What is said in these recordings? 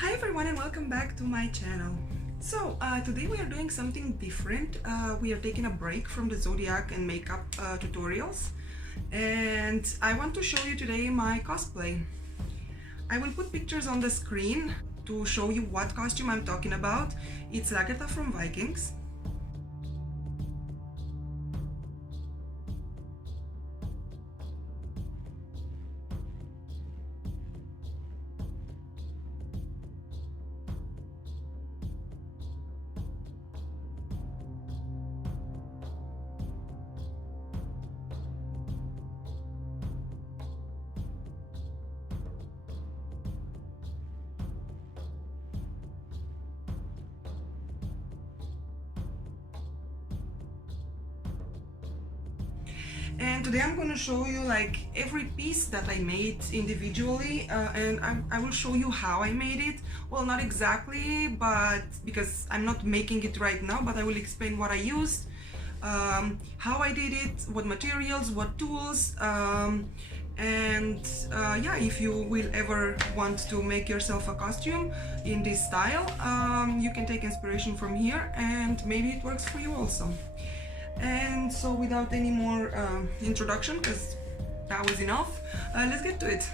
Hi everyone and welcome back to my channel. So today we are doing something different. We are taking a break from the zodiac and makeup tutorials, and I want to show you today my cosplay. I will put pictures on the screen to show you what costume I'm talking about. It's LAGERTHA from Vikings. And today I'm going to show you like every piece that I made individually, and I will show you how I made it. Well, not exactly, but because I'm not making it right now, but I will explain what I used, how I did it, what materials, what tools, and yeah, if you will ever want to make yourself a costume in this style, you can take inspiration from here and maybe it works for you also. And so without any more introduction, because that was enough, let's get to it.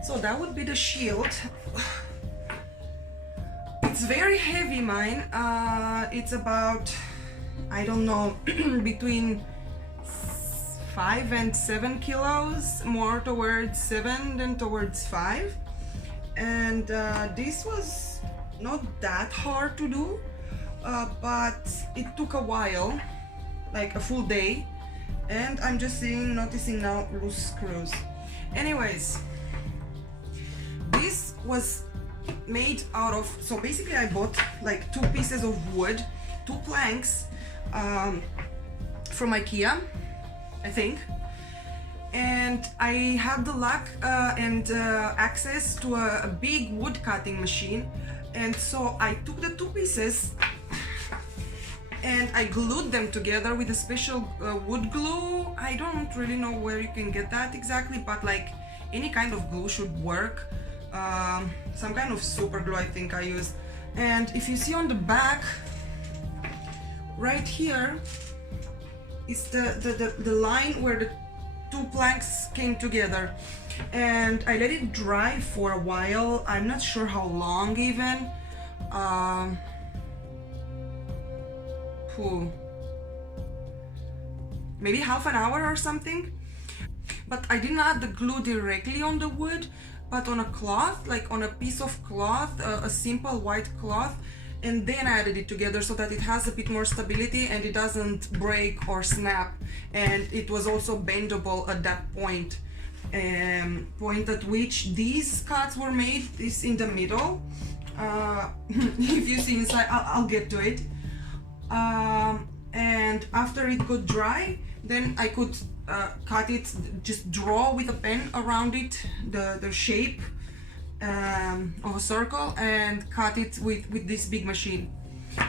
So that would be the shield. It's very heavy, mine. It's about, I don't know, between 5 and 7 kilos, more towards 7 than towards 5. And this was not that hard to do, but it took a while, like a full day. And I'm just noticing now loose screws. Anyways, this was made out of, so basically I bought like 2 pieces of wood, 2 planks from IKEA, I think, and I had the luck and access to a big wood cutting machine, and so I took the 2 pieces and I glued them together with a special wood glue. I don't really know where you can get that exactly, but like any kind of glue should work. Some kind of super glue I think I used. And if you see on the back right here is the line where the 2 planks came together, and I let it dry for a while. I'm not sure how long even. Maybe half an hour or something. But I didn't add the glue directly on the wood, but on a cloth, like on a piece of cloth, a simple white cloth, and then I added it together so that it has a bit more stability and it doesn't break or snap. And it was also bendable at that point at which these cuts were made, this in the middle. If you see inside, I'll get to it. And after it got dry, then I could cut it, just draw with a pen around it the shape of a circle and cut it with this big machine.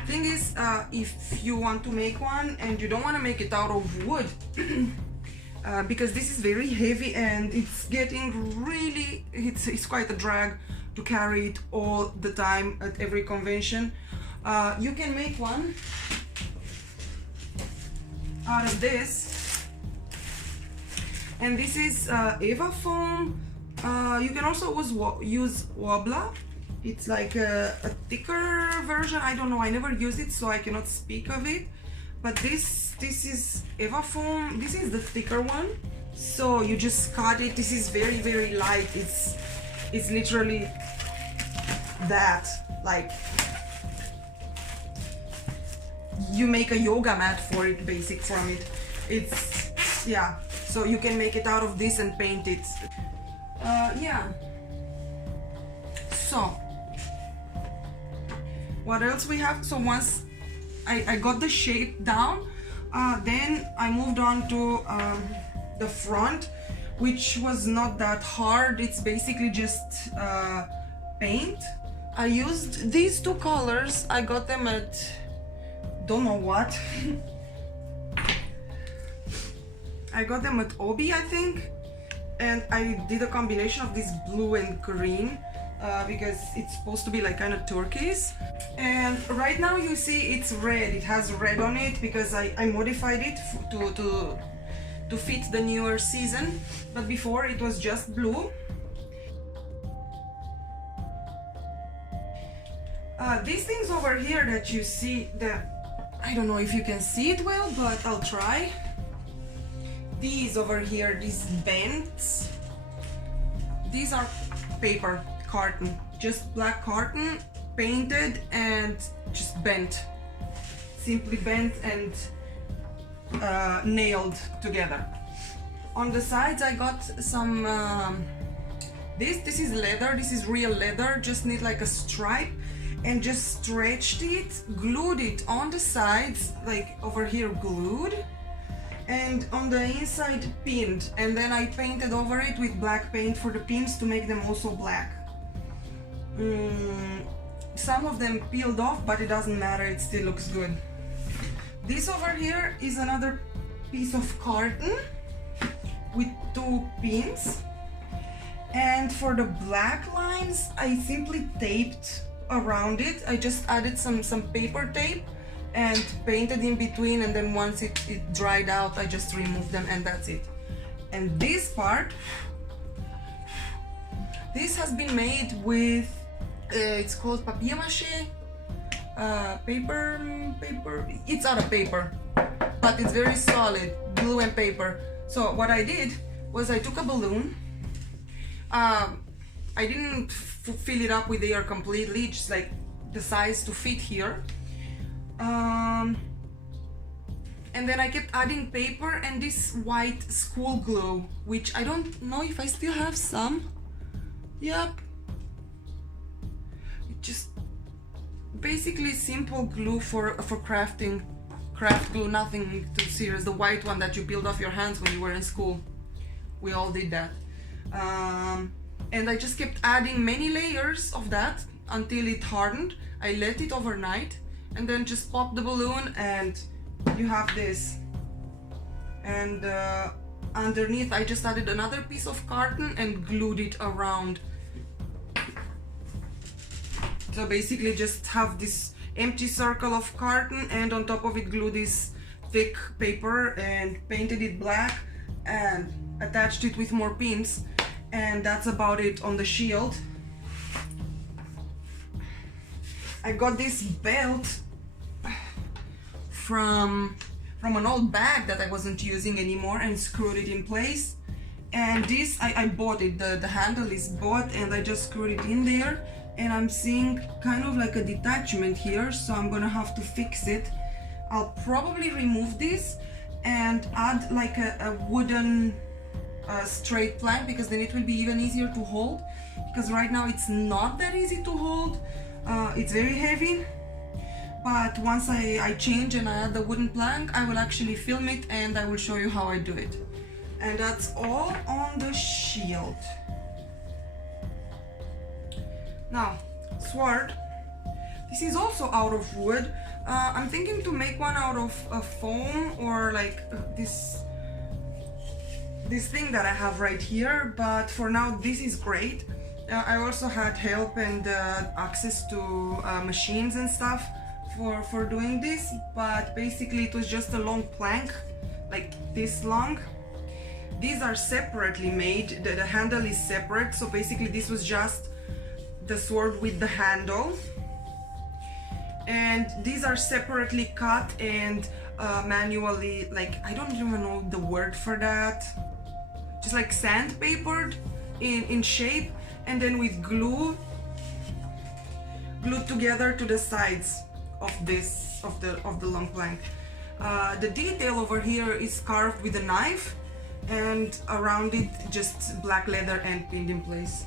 Thing is, if you want to make one and you don't want to make it out of wood, because this is very heavy and it's getting really, it's quite a drag to carry it all the time at every convention, you can make one out of this. And this is Eva foam. You can also use Wobbler. It's like a thicker version. I don't know, I never used it, so I cannot speak of it. But this is Eva foam. This is the thicker one. So you just cut it. This is very, very light. It's literally that, like you make a yoga mat for it, basic from it. It's, yeah, so you can make it out of this and paint it. Yeah. So what else we have? So once I got the shape down, then I moved on to the front, which was not that hard. It's basically just paint. I used these two colors. I got them at don't know what. I got them at Obi, I think, and I did a combination of this blue and green because it's supposed to be like kind of turquoise. And right now you see it's red. It has red on it because I modified it to fit the newer season, but before it was just blue. These things over here that you see, I don't know if you can see it well, but I'll try. These over here, these bends, these are paper carton, just black carton, painted and just bent, simply bent and nailed together. On the sides I got some this is leather. This is real leather, just need like a stripe, and just stretched it, glued it on the sides, like over here glued, and on the inside pinned, and then I painted over it with black paint for the pins to make them also black. Some of them peeled off, but it doesn't matter, it still looks good. This over here is another piece of carton with two pins, and for the black lines I simply taped around it. I just added some paper tape and painted in between, and then once it dried out I just removed them, and that's it. And this part, this has been made with it's called papier-mâché, paper, it's out of paper, but it's very solid, glue and paper. So what I did was I took a balloon, I didn't fill it up with air completely, just like the size to fit here. And then I kept adding paper and this white school glue, which I don't know if I still have some. Yep. Just basically simple glue for crafting. Craft glue, nothing too serious. The white one that you peeled off your hands when you were in school. We all did that. And I just kept adding many layers of that until it hardened. I let it overnight and then just pop the balloon and you have this. And underneath I just added another piece of carton and glued it around. So basically just have this empty circle of carton, and on top of it glue this thick paper and painted it black and attached it with more pins, and that's about it on the shield. I got this belt from an old bag that I wasn't using anymore and screwed it in place. And this, I bought it, the handle is bought, and I just screwed it in there, and I'm seeing kind of like a detachment here, so I'm gonna have to fix it. I'll probably remove this and add like a wooden straight plank, because then it will be even easier to hold, because right now it's not that easy to hold. It's very heavy, but once I change and I add the wooden plank, I will actually film it and I will show you how I do it. And that's all on the shield. Now, sword. This is out of wood. I'm thinking to make one out of foam, or like this thing that I have right here, but for now this is great. I also had help and access to machines and stuff for doing this, but basically it was just a long plank, like this long. These are separately made, the handle is separate, so basically this was just the sword with the handle. And these are separately cut and manually, like, I don't even know the word for that. just like sandpapered in shape, and then with glue glued together to the sides of the long plank. The detail over here is carved with a knife, and around it just black leather and pinned in place.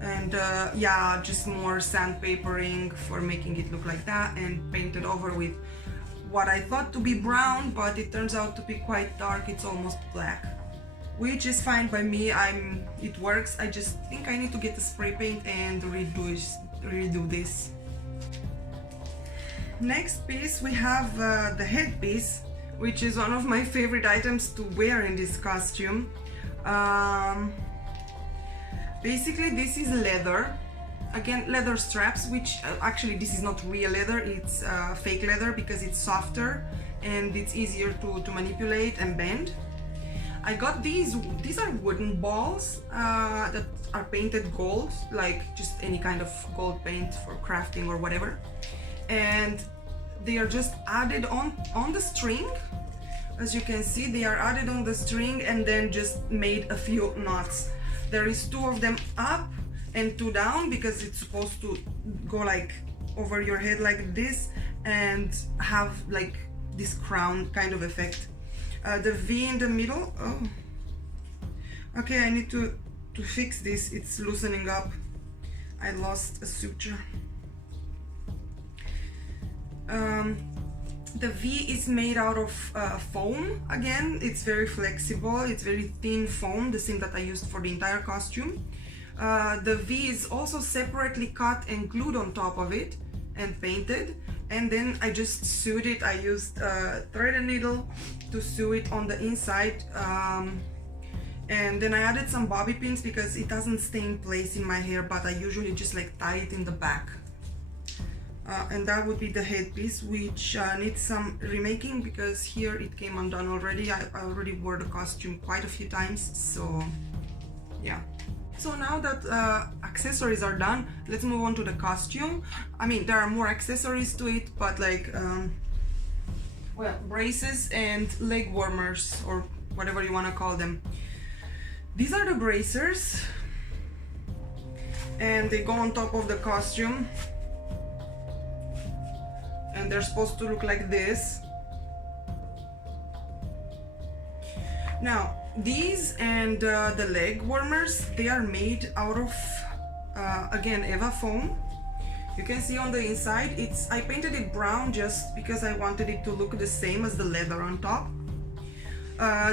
And yeah, just more sandpapering for making it look like that, and painted over with what I thought to be brown, but it turns out to be quite dark. It's almost black, which is fine by me. It works. I just think I need to get the spray paint and redo this. Next piece we have the headpiece, which is one of my favorite items to wear in this costume. Basically this is leather, again leather straps, which actually this is not real leather, it's fake leather because it's softer and it's easier to manipulate and bend. I got these are wooden balls that are painted gold, like just any kind of gold paint for crafting or whatever, and they are just added on the string. As you can see, they are added on the string and then just made a few knots. There is 2 of them up and 2 down because it's supposed to go like over your head like this and have like this crown kind of effect. The V in the middle, oh, okay, I need to fix this, it's loosening up. I lost a suture. The V is made out of foam. Again, it's very flexible, it's very thin foam, the same that I used for the entire costume. The V is also separately cut and glued on top of it and painted, and then I just sewed it. I used thread and needle to sew it on the inside, and then I added some bobby pins because it doesn't stay in place in my hair, but I usually just like tie it in the back. And that would be the headpiece, which needs some remaking because here it came undone already. I already wore the costume quite a few times, so yeah. So now that accessories are done, let's move on to the costume. I mean, there are more accessories to it, but like, well, braces and leg warmers, or whatever you want to call them. These are the bracers, and they go on top of the costume. And they're supposed to look like this. Now, these and the leg warmers, they are made out of, again, Eva foam. You can see on the inside, I painted it brown just because I wanted it to look the same as the leather on top.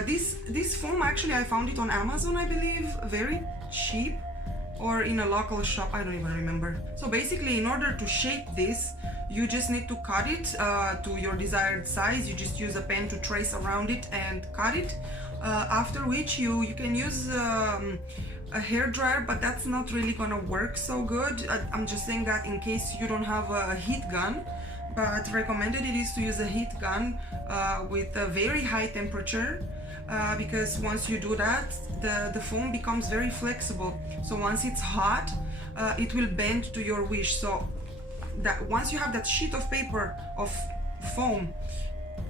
This foam, actually, I found it on Amazon, I believe, very cheap, or in a local shop, I don't even remember. So basically, in order to shape this, you just need to cut it to your desired size. You just use a pen to trace around it and cut it. After which you can use a hair dryer, but that's not really gonna work so good. I'm just saying that in case you don't have a heat gun, but recommended it is to use a heat gun with a very high temperature, because once you do that, the foam becomes very flexible. So once it's hot, it will bend to your wish. So that once you have that sheet of paper of foam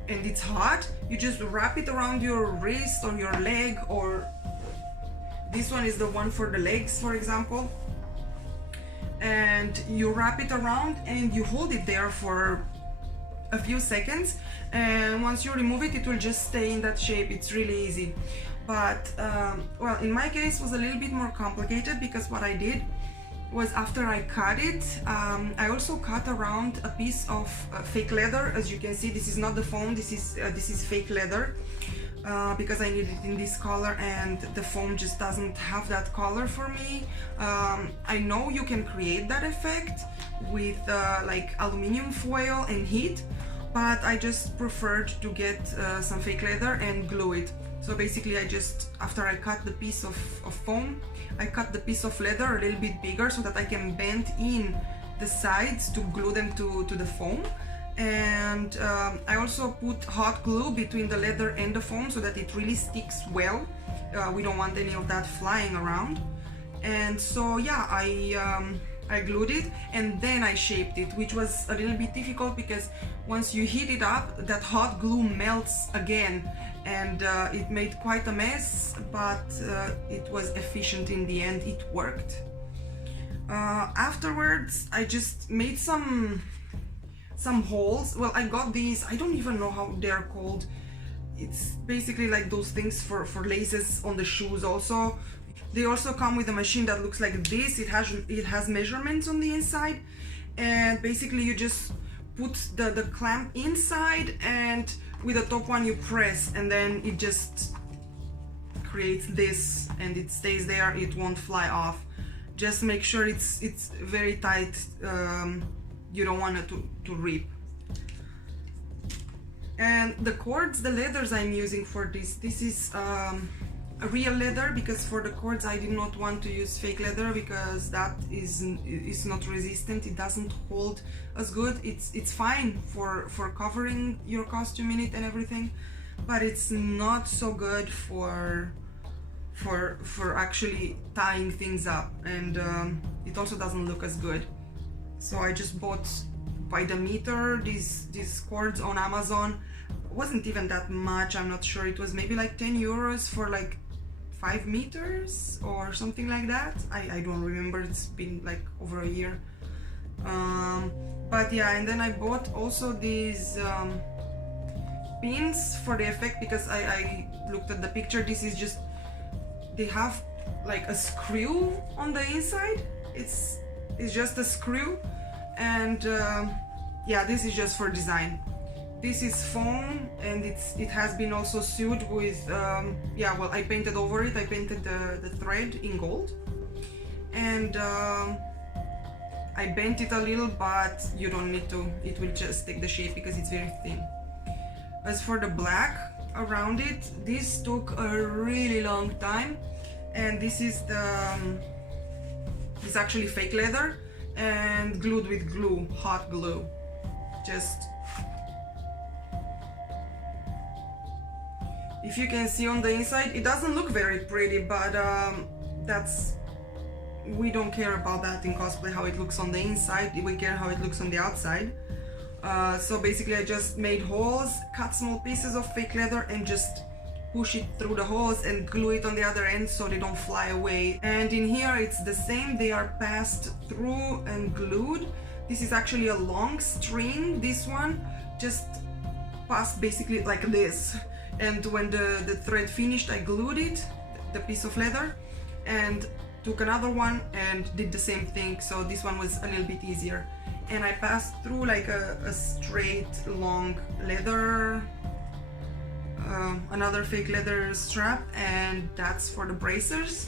and it's hot, you just wrap it around your wrist or your leg, or this one is the one for the legs, for example, and you wrap it around and you hold it there for a few seconds, and once you remove it, it will just stay in that shape. It's really easy. But well, in my case it was a little bit more complicated, because what I did was, after I cut it, I also cut around a piece of fake leather. As you can see, this is not the foam, this is fake leather, because I need it in this color and the foam just doesn't have that color for me. I know you can create that effect with like aluminium foil and heat, but I just preferred to get some fake leather and glue it. So basically, after I cut the piece of foam, I cut the piece of leather a little bit bigger so that I can bend in the sides to glue them to the foam. And I also put hot glue between the leather and the foam so that it really sticks well. We don't want any of that flying around. And so yeah, I glued it and then I shaped it, which was a little bit difficult because once you heat it up, that hot glue melts again, and it made quite a mess, but it was efficient in the end. It worked. Afterwards I just made some holes. Well, I got these, I don't even know how they're called. It's basically like those things for laces on the shoes. Also, they also come with a machine that looks like this. It has measurements on the inside, and basically you just put the clamp inside, and with the top one you press, and then it just creates this, and it stays there. It won't fly off. Just make sure it's very tight. You don't want it to rip. And the cords, the leathers I'm using for this is a real leather, because for the cords I did not want to use fake leather, because that is not resistant. It doesn't hold as good. It's fine for covering your costume in it and everything, but it's not so good for actually tying things up, and it also doesn't look as good. So I just bought by the meter these cords on Amazon. It wasn't even that much, I'm not sure. It was maybe like 10 euros for like 5 meters or something like that. I don't remember, it's been like over a year. But yeah, and then I bought also these pins for the effect, because I looked at the picture. This is just, they have like a screw on the inside. It's just a screw, and yeah, this is just for design. This is foam, and it has been also sewed with yeah, well, I painted over it. I painted the thread in gold, and I bent it a little, but you don't need to. It will just take the shape because it's very thin. As for the black around it, this took a really long time, and this is it's actually fake leather and glued with glue, hot glue. Just, if you can see on the inside, it doesn't look very pretty, but we don't care about that in cosplay, how it looks on the inside. We care how it looks on the outside. So basically I just made holes, cut small pieces of fake leather, and just push it through the holes and glue it on the other end so they don't fly away. And in here it's the same, they are passed through and glued. This is actually a long string. This one just passed basically like this, and when the thread finished, I glued it, the piece of leather, and took another one and did the same thing. So this one was a little bit easier, and I passed through like a straight long leather, another fake leather strap, and that's for the bracers.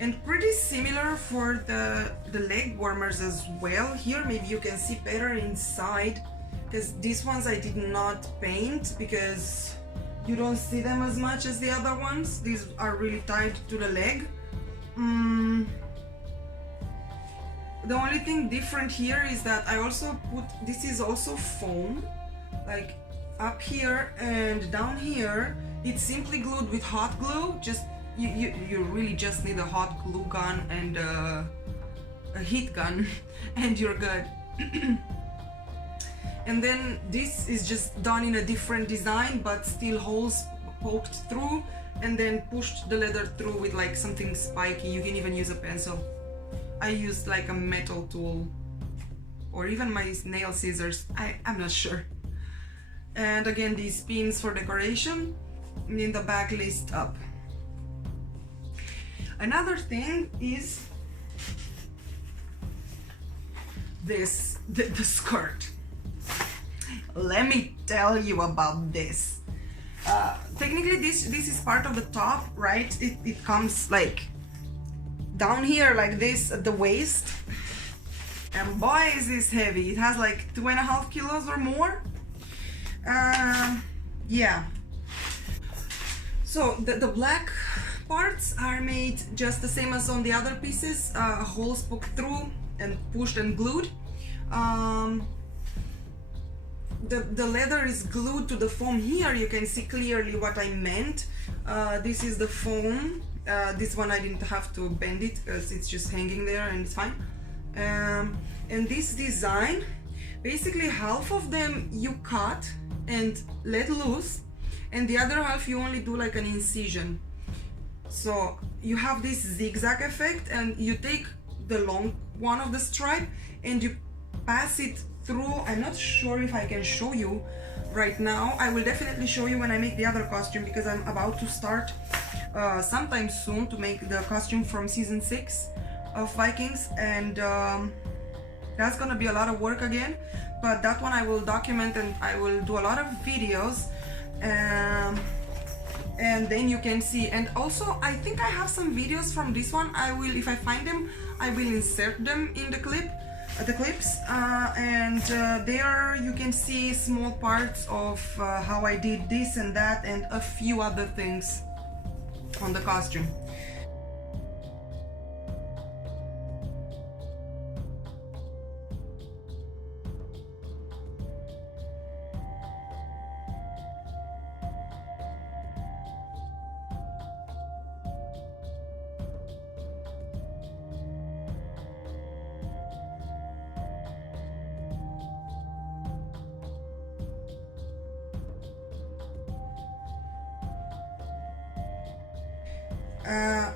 And pretty similar for the leg warmers as well. Here maybe you can see better inside, because these ones I did not paint because you don't see them as much as the other ones. These are really tied to the leg. The only thing different here is that I also put, this is also foam, like up here and down here. It's simply glued with hot glue. Just you really just need a hot glue gun and a heat gun and you're good. And then this is just done in a different design, but still holes poked through, and then pushed the leather through with like something spiky. You can even use a pencil. I used like a metal tool, or even my nail scissors, I'm not sure. And again, these pins for decoration, and in the back laced up. Another thing is this, the skirt. Let me tell you about this. Technically this is part of the top, right? It comes like down here like this at the waist, and boy is this heavy. It has like 2.5 kilos or more. Yeah. So the black parts are made just the same as on the other pieces, holes poked through and pushed and glued. The leather is glued to the foam. Here you can see clearly what I meant. This is the foam. This one I didn't have to bend it because it's just hanging there and it's fine. And this design, basically half of them you cut and let loose, and the other half you only do like an incision. So you have this zigzag effect, and you take the long one of the stripe and you pass it through. I'm not sure if I can show you right now. I will definitely show you when I make the other costume, because I'm about to start sometime soon to make the costume from season 6 of Vikings, and that's gonna be a lot of work again, but that one I will document and I will do a lot of videos, and then you can see. And also I think I have some videos from this one. I will, if I find them, I will insert them in the clips, and there you can see small parts of how I did this and that and a few other things on the costume.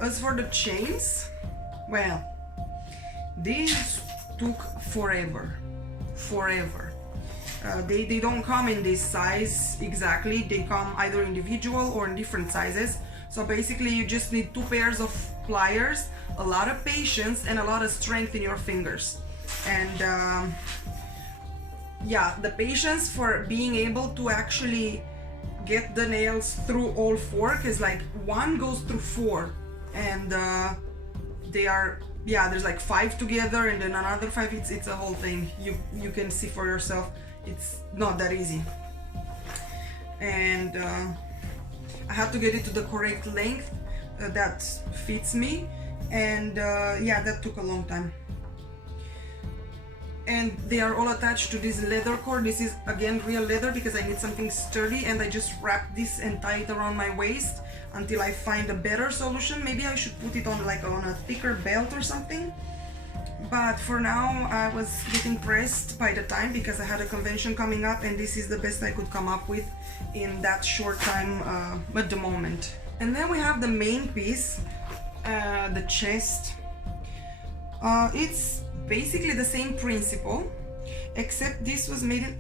As for the chains, well, these took forever. They don't come in this size exactly. They come either individual or in different sizes. So basically you just need 2 pairs of pliers, a lot of patience, and a lot of strength in your fingers. And yeah, the patience for being able to actually get the nails through all 4, because like one goes through 4, and they are, yeah, there's like 5 together, and then another 5. It's a whole thing. You can see for yourself. It's not that easy, and I have to get it to the correct length that fits me, and yeah, that took a long time. And they are all attached to this leather cord. This is again real leather because I need something sturdy, and I just wrap this and tie it around my waist until I find a better solution. Maybe I should put it on like on a thicker belt or something, but for now I was getting pressed by the time because I had a convention coming up, and this is the best I could come up with in that short time at the moment. And then we have the main piece, the chest. It's basically the same principle, except this was made in,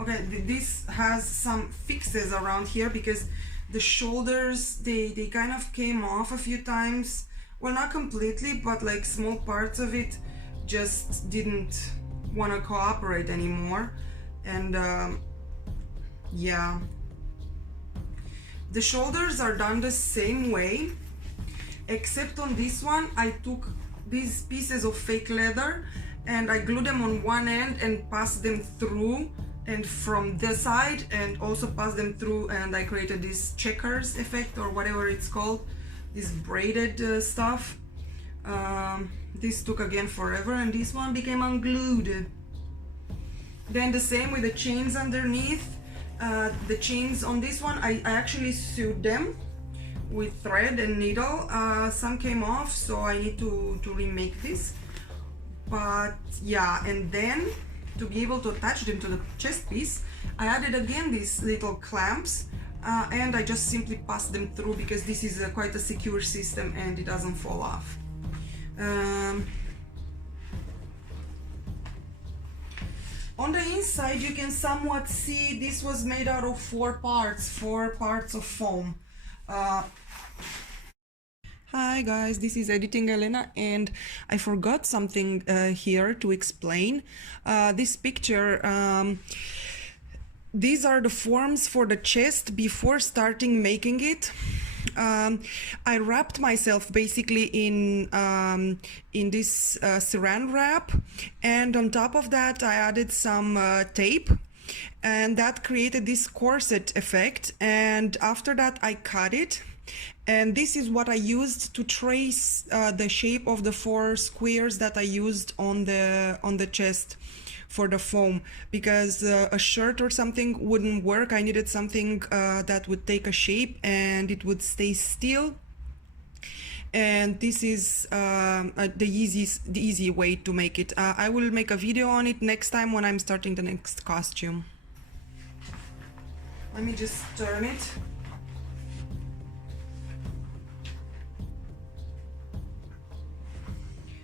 okay, this has some fixes around here because the shoulders, they kind of came off a few times. Well, not completely, but like small parts of it just didn't want to cooperate anymore. And yeah, the shoulders are done the same way, except on this one I took these pieces of fake leather and I glued them on one end and passed them through, and from the side, and also passed them through, and I created this checkers effect or whatever it's called, this braided stuff. This took again forever, and this one became unglued. Then the same with the chains underneath. The chains on this one, I actually sewed them with thread and needle. Some came off, so I need to remake this. But yeah, and then to be able to attach them to the chest piece, I added again these little clamps, and I just simply passed them through because this is quite a secure system and it doesn't fall off. On the inside you can somewhat see this was made out of 4 parts of foam. Hi guys, this is Editing Elena, and I forgot something here to explain. This picture, these are the forms for the chest before starting making it. I wrapped myself basically in this saran wrap, and on top of that I added some tape, and that created this corset effect. And after that I cut it, and this is what I used to trace the shape of the 4 squares that I used on the chest for the foam, because a shirt or something wouldn't work. I needed something that would take a shape and it would stay still, and this is the easy way to make it. I will make a video on it next time when I'm starting the next costume. Let me just turn it.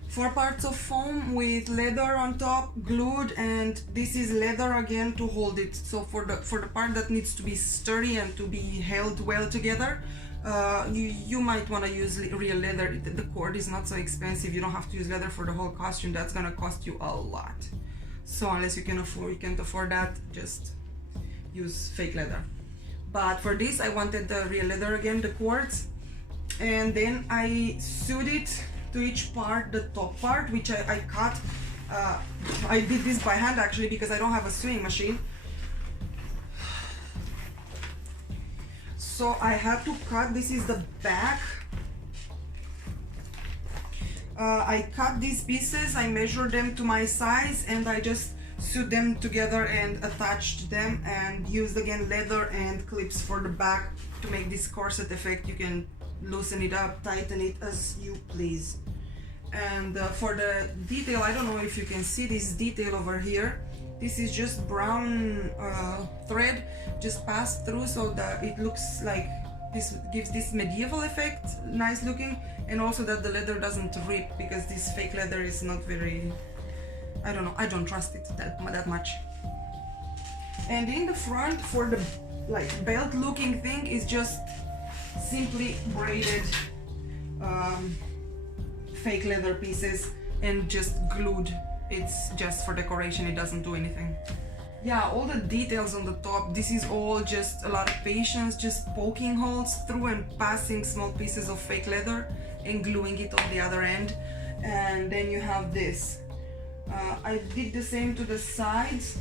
Four parts of foam with leather on top, glued, and this is leather again to hold it. So for the part that needs to be sturdy and to be held well together, you might want to use real leather. The cord is not so expensive. You don't have to use leather for the whole costume. That's gonna cost you a lot. So unless you can't afford that, just use fake leather. But for this, I wanted the real leather again, the cords, and then I sewed it to each part, the top part, which I cut. I did this by hand actually because I don't have a sewing machine. So I had to cut, this is the back. I cut these pieces, I measured them to my size, and I just sewed them together and attached them, and used again leather and clips for the back to make this corset effect. You can loosen it up, tighten it as you please. And for the detail, I don't know if you can see this detail over here. This is just brown thread just passed through, so that it looks like this, gives this medieval effect, nice looking, and also that the leather doesn't rip, because this fake leather is not very, I don't know, I don't trust it that much. And in the front, for the like belt looking thing, is just simply braided fake leather pieces and just glued. It's just for decoration, it doesn't do anything. Yeah, all the details on the top, this is all just a lot of patience, just poking holes through and passing small pieces of fake leather and gluing it on the other end. And then you have this. I did the same to the sides,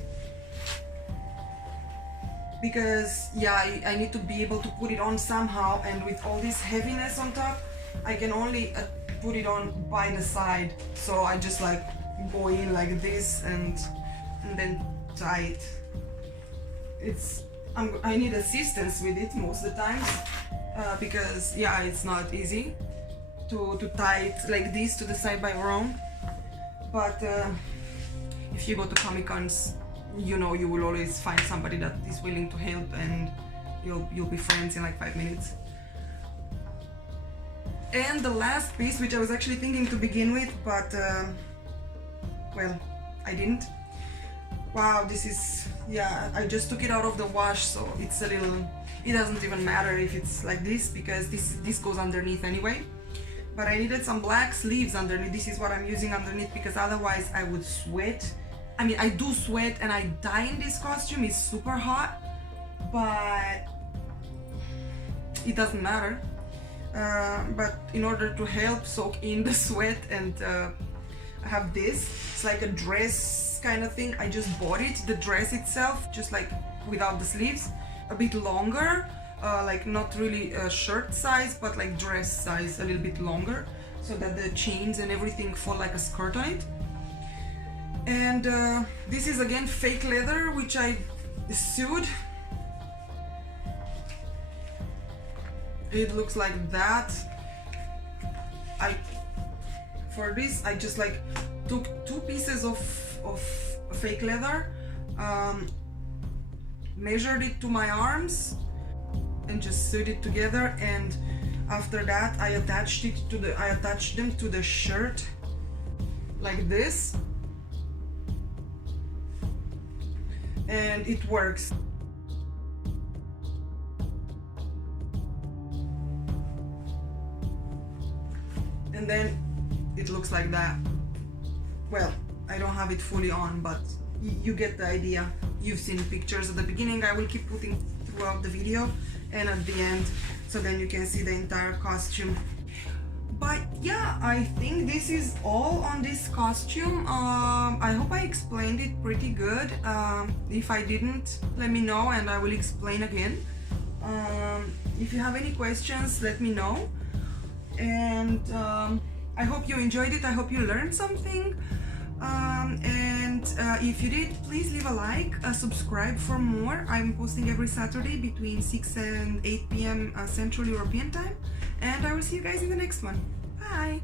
because yeah, I need to be able to put it on somehow, and with all this heaviness on top, I can only put it on by the side. So I just like go in like this and then tie it. I need assistance with it most of the times, because yeah, it's not easy to tie it like this to the side by your own. But if you go to Comic-Cons, you know you will always find somebody that is willing to help, and you'll be friends in like 5 minutes. And the last piece, which I was actually thinking to begin with, but well, I didn't. Wow, this is, yeah, I just took it out of the wash, so it's a little, it doesn't even matter if it's like this, because this goes underneath anyway. But I needed some black sleeves underneath. This is what I'm using underneath, because otherwise I would sweat. I mean, I do sweat and I die in this costume. It's super hot, but it doesn't matter. But in order to help soak in the sweat, and I have this, it's like a dress kind of thing. I just bought it, the dress itself, just like without the sleeves, a bit longer, like not really a shirt size, but like dress size, a little bit longer, so that the chains and everything fall like a skirt on it. And this is again fake leather, which I sewed. It looks like that. For this, I just like took 2 pieces of fake leather, measured it to my arms, and just sewed it together. And after that, I attached them to the shirt like this, and it works. And then it looks like that. Well, I don't have it fully on, but you get the idea. You've seen pictures at the beginning. I will keep putting throughout the video and at the end, so then you can see the entire costume. But yeah, I think this is all on this costume. I hope I explained it pretty good. If I didn't, let me know and I will explain again. If you have any questions, let me know. And I hope you enjoyed it. I hope you learned something. If you did, please leave a like, subscribe for more. I'm posting every Saturday between 6 and 8 p.m. Central European time. And I will see you guys in the next one. Bye!